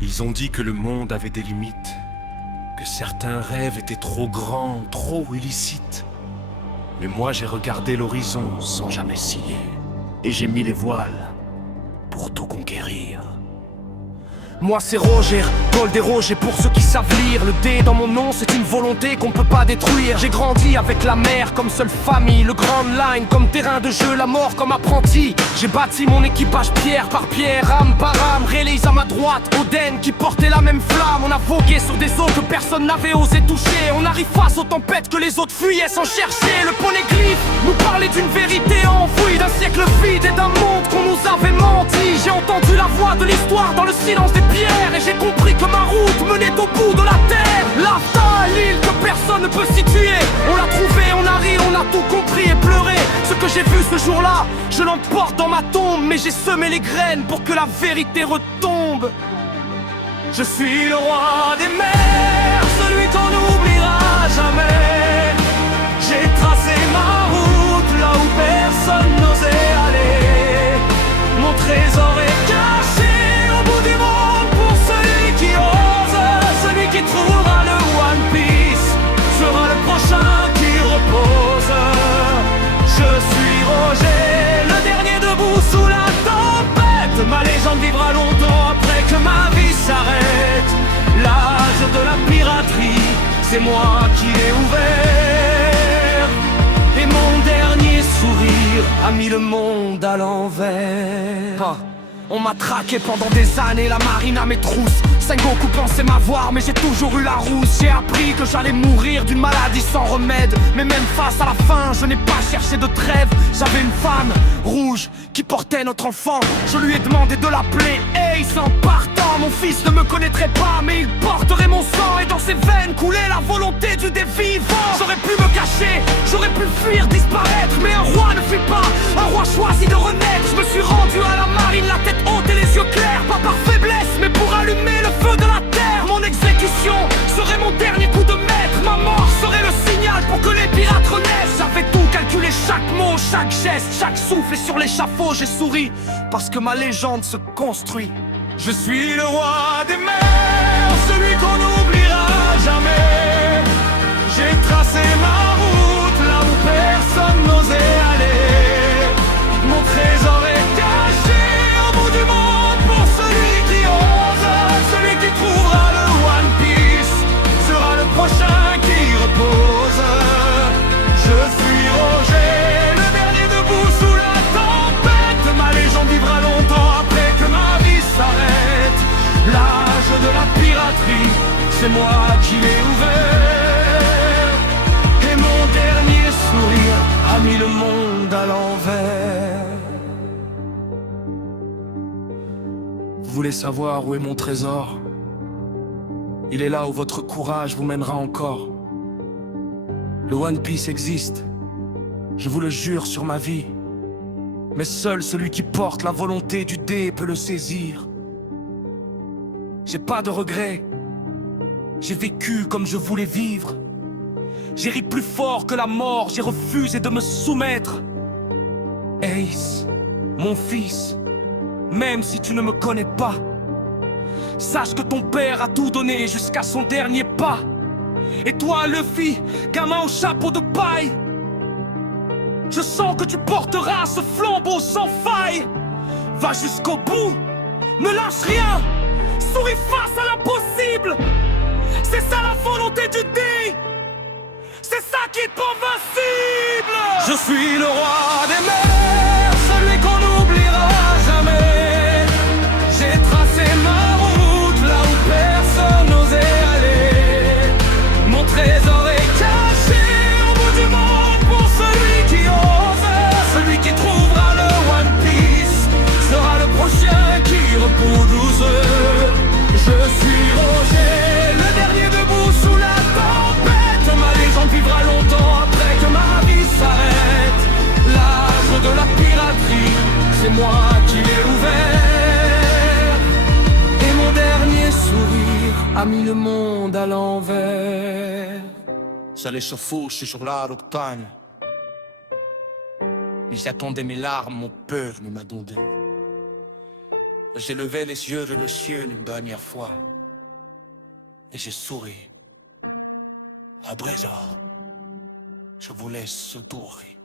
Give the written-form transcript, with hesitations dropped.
Ils ont dit que le monde avait des limites, que certains rêves étaient trop grands, trop illicites. Mais moi j'ai regardé l'horizon sans jamais scier, et j'ai mis les voiles pour tout conquérir. Moi c'est Roger, Gold et Roger pour ceux qui savent lire. Le D dans mon nom c'est une volonté qu'on peut pas détruire. J'ai grandi avec la mer comme seule famille, le Grand Line comme terrain de jeu, la mort comme apprenti. J'ai bâti mon équipage pierre par pierre, âme par âme. Rélise à ma droite, Oden qui portait la même flamme. On a vogué sur des eaux que personne n'avait osé toucher. On arrive face aux tempêtes que les autres fuyaient sans chercher. Le poneglyphe nous parlait d'une vérité enfouie, d'un siècle vide et d'un monde qu'on nous avait menti. J'ai entendu la voix de l'histoire dans le silence des pierres, et j'ai compris que ma route menait au bout de la terre. L'Afta, l'île que personne ne peut situer. On l'a trouvé, on a ri, on a tout compris et pleuré. Ce que j'ai vu ce jour-là, je l'emporte dans ma tombe. Mais j'ai semé les graines pour que la vérité retombe. Je suis le roi des mers, celui qu'on n'oubliera jamais. J'ai tracé ma route là où personne n'osait aller. Mon trésor est caché au bout du monde pour celui qui ose. Celui qui trouvera le One Piece sera le prochain qui repose. Je suis Roger, le dernier debout sous la tempête. Ma légende vivra longtemps après que ma vie s'arrête. L'âge de la piraterie, c'est moi qui l'ai ouvert. Et mon dernier sourire a mis le monde à l'envers. On m'a traqué pendant des années, la marine à mes trousses. Sengoku pensait m'avoir, mais j'ai toujours eu la rousse. J'ai appris que j'allais mourir d'une maladie sans remède. Mais même face à la faim, je n'ai pas cherché de trêve. J'avais une femme rouge qui portait notre enfant. Je lui ai demandé de l'appeler Ace en partant. Mon fils ne me connaîtrait pas, mais il porterait mon sang. Et dans ses veines coulait la volonté du dévivant. J'aurais pu me cacher, j'aurais pu fuir, disparaître. Mais un roi ne fuit pas, un roi choisit de renaître. Je me suis rendu à la marine, la tête haute et les yeux clairs. Pas par faiblesse, mais pour allumer le feu de la terre. Mon exécution serait mon dernier coup de maître. Ma mort serait le signal pour que les pirates renaissent. J'avais tout calculé, chaque mot, chaque geste, chaque souffle. Et sur l'échafaud j'ai souri, parce que ma légende se construit. Je suis le roi des mers, celui qu'on n'oubliera jamais. J'ai tracé ma route là où personne n'osait aller. Mon trésor est caché au bout du monde pour celui qui ose. Celui qui trouvera le One Piece sera le prochain qui repose. Je suis Roger, le dernier debout sous la tempête. Ma légende vivra longtemps après que ma vie s'arrête. L'âge de la piraterie, c'est moi qui l'ai ouvert. Et mon dernier sourire a mis le monde à l'envers. Vous voulez savoir où est mon trésor? Il est là où votre courage vous mènera encore. Le One Piece existe, je vous le jure sur ma vie. Mais seul celui qui porte la volonté du dé peut le saisir. J'ai pas de regrets, j'ai vécu comme je voulais vivre. J'ai ri plus fort que la mort, j'ai refusé de me soumettre. Ace, mon fils, même si tu ne me connais pas, sache que ton père a tout donné jusqu'à son dernier pas. Et toi, Luffy, gamin au chapeau de paille, je sens que tu porteras ce flambeau sans faille. Va jusqu'au bout, ne lâche rien, souris face à l'impossible. C'est ça la volonté du dé, c'est ça qui est invincible. Je suis le roi des mers, celui qu'on n'oubliera jamais. J'ai tracé ma route là où personne n'osait aller. Mon trésor est caché au bout du monde pour celui qui ose. Celui qui trouvera le One Piece sera le prochain qui repose. Je suis Roger, le dernier debout sous la tempête. Ma légende vivra longtemps après que ma vie s'arrête. L'âge de la piraterie, c'est moi qui l'ai ouvert. Et mon dernier sourire a mis le monde à l'envers. Ça l'échauffour, je suis sur la routine. Mais j'attendais mes larmes, mon peur ne m'a donné. J'ai levé les yeux vers le ciel une dernière fois. Et j'ai souri. À présent, je vous laisse sourire.